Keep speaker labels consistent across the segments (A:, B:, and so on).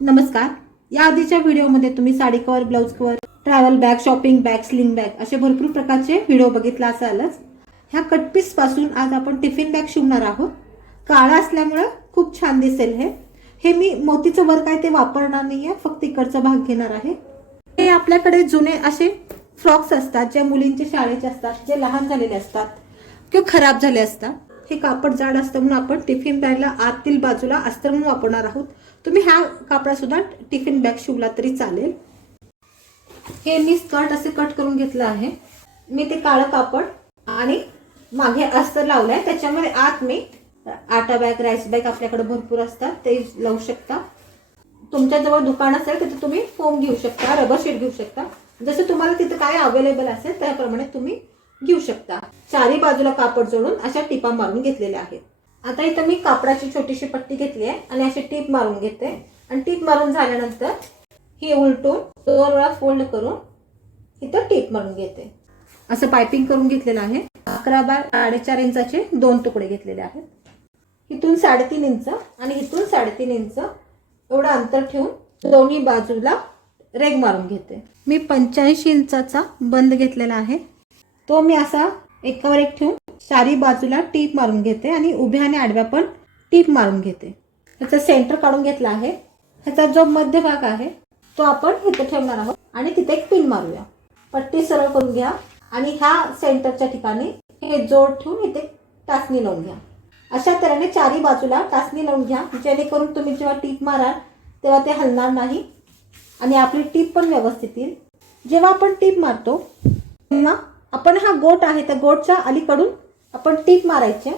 A: नमस्कार. या आधीच्या व्हिडिओमध्ये तुम्ही sari cover blouse cover travel bag shopping bag sling bag असे भरपूर प्रकारचे व्हिडिओ बघितला असालच. ह्या कटपीसपासून आज आपण टिफिन बॅग शिवणार आहोत. काळा असल्यामुळं खूप छान दिसेल हे. हे मी मोतीचं वर्क आहे ते वापरणार नाहीये फक्त इकडचा भाग घेणार आहे. हे आपल्याकडे जुने असे फ्रॉक्स असतात जे मुलींचे शाळेचे असतात जे लहान झालेले असतात किंवा खराब झाले असतात. हे कापड जाड असतं म्हणून आपण टिफिन बॅगला आतील बाजूला अस्तर म्हणून वापरणार आहोत. तुम्ही हा कापडा सुद्धा टिफिन बॅग शिवला तरी चालेल. हे मी स्कर्ट असे कट करून घेतलं आहे. मी ते काळं कापड आणि मागे अस्तर लावलंय. त्याच्यामध्ये आत मी आटा बॅग राईस बॅग आपल्याकडे भरपूर असतात. ते लावू शकता. तुमच्याजवळ दुकान असेल तिथे तुम्ही फोम घेऊ शकता रबर शीट घेऊ शकता. जसं तुम्हाला तिथं काय अवेलेबल असेल त्याप्रमाणे तुम्ही घेऊ शकता. चारी बाजूला कापड जोडून अशा टिपा मारून घेतलेल्या आहेत. आता इथं मी कापडाची छोटीशी पट्टी घेतली आहे आणि अशी टीप मारून घेते. आणि टीप मारून झाल्यानंतर ही उलटून दोन वेळा फोल्ड करून इथं टीप मारून घेते. असं पायपिंग करून घेतलेलं आहे. अकरा बाय साडेचार इंचाचे दोन तुकडे घेतलेले आहेत. इथून साडेतीन इंच आणि इथून साडेतीन इंच एवढं अंतर ठेवून दोन्ही बाजूला रेग मारून घेते. मी पंच्याऐंशी इंचाचा बंद घेतलेला आहे. तो मी असा एकावर एक ठेवून चारी बाजूला टीप मारून घेते आणि उभ्या आणि आडव्या पण टीप मारून घेते. ह्याचा सेंटर काढून घेतला आहे. ह्याचा जो मध्य भाग आहे तो आपण इथे ठेवणार आहोत आणि तिथे एक पिन मारूया. पट्टी सरळ करून घ्या आणि ह्या सेंटरच्या ठिकाणी हे जोड ठेवून इथे टाचणी लावून घ्या. अशा तऱ्हेने चारी बाजूला टाचणी लावून घ्या. जेणेकरून तुम्ही जेव्हा टीप माराल तेव्हा ते हलणार नाही आणि आपली टीप पण व्यवस्थित येईल. जेव्हा आपण टीप मारतो तेव्हा आपण हा गोट आहे त्या गोटच्या अलीकडून आपण टीप मारायचे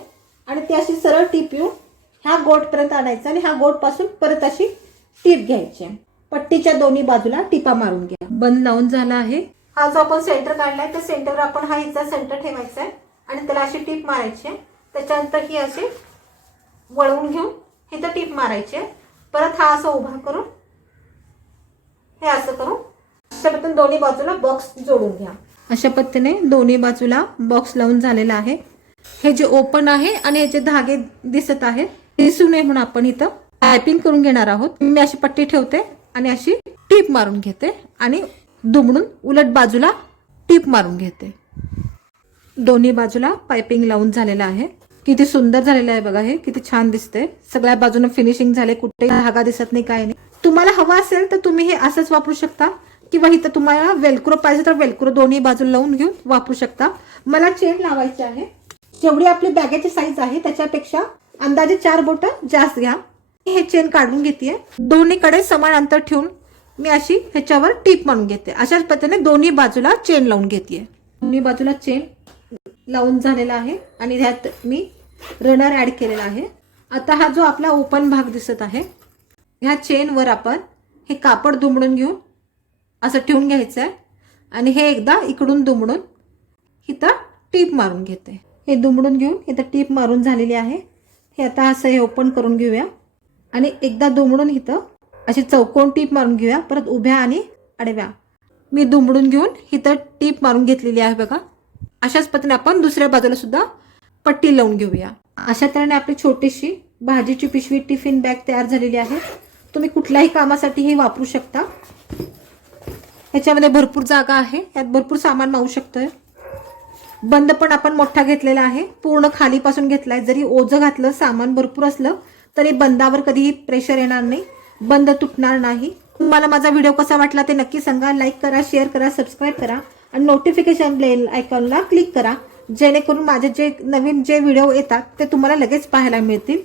A: आणि ती अशी सरळ टीप येऊन ह्या गोटपर्यंत आणायचं आणि ह्या गोटपासून परत अशी टीप घ्यायची पट्टीच्या दोन्ही बाजूला टिपा मारून घ्या. बंद लावून झाला आहे. हा जो आपण सेंटर काढलाय त्या सेंटरवर आपण हा हिचा सेंटर ठेवायचा आहे. आणि त्याला अशी टीप मारायची आहे. त्याच्यानंतर ही अशी वळवून घेऊन इथं टीप मारायची आहे. परत हा असं उभा करून हे असं करून पद्धतीने दोन्ही बाजूला बॉक्स जोडून घ्या. अशा पद्धतीने दोन्ही बाजूला बॉक्स लावून झालेला आहे. हे जे ओपन आहे आणि याचे धागे दिसत आहेत दिसू नये म्हणून आपण इथं टायपिंग करून घेणार आहोत. मी अशी पट्टी ठेवते आणि अशी टीप मारून घेते आणि दुमडून उलट बाजूला टीप मारून घेते. दोन्ही बाजूला पायपिंग लावून झालेलं आहे. किती सुंदर झालेलं आहे बघा हे किती छान दिसते सगळ्या बाजूने फिनिशिंग झाले कुठे धागा दिसत नाही काय नाही. तुम्हाला हवा असेल तर तुम्ही हे असंच वापरू शकता. किंवा इथं तुम्हाला वेलक्रो पाहिजे तर वेलक्रो दोन्ही बाजूला लावून घेऊन वापरू शकता. मला चेन लावायची आहे. जेवढी आपली बॅगेची साईज आहे त्याच्यापेक्षा अंदाजे चार बोटं जास्त घ्या. हे चेन काढून घेते दोन्हीकडे समान अंतर ठेवून मी अशी ह्याच्यावर टीप मारून घेते. अशाच पद्धतीने दोन्ही बाजूला चेन लावून घेते दोन्ही बाजूला चेन लावून झालेला आहे आणि ह्यात मी रनर ऍड केलेला आहे. आता हा जो आपला ओपन भाग दिसत आहे ह्या चेनवर आपण हे कापड दुमडून घेऊन असं ठेवून घ्यायचं आहे आणि हे एकदा इकडून दुमडून इथं टीप मारून घेते. हे दुमडून घेऊन इथं टीप मारून झालेली आहे. हे आता असं हे ओपन करून घेऊया. आणि एकदा दुमडून इथं अशी चौकोन टीप मारून घेऊया. परत उभ्या आणि आडव्या. मी दुमडून घेऊन इथं टीप मारून घेतलेली आहे बघा. अशाच पद्धतीने आपण दुसऱ्या बाजूला सुद्धा पट्टी लावून घेऊया. अशा तऱ्हेने आपली छोटीशी भाजीची पिशवी टिफिन बॅग तयार झालेली आहे. तुम्ही कुठल्याही कामासाठी हे वापरू शकता. ह्याच्यामध्ये भरपूर जागा आहे. यात भरपूर सामान मावू शकतोय. बंद पण आपण मोठा घेतलेला आहे. पूर्ण खालीपासून घेतलाय. जरी ओझं घातलं सामान भरपूर असलं तरी बंदावर कधीही प्रेशर येणार नाही. बंद तुटणार नाही. तुम्हाला माझा व्हिडिओ कसा वाटला ते नक्की सांगा. लाईक करा शेअर करा सबस्क्राईब करा आणि नोटिफिकेशन बेल आयकॉनला क्लिक करा. जेणेकरून माझे जे नवीन जे व्हिडिओ येतात ते तुम्हाला लगेच पाहायला मिळतील.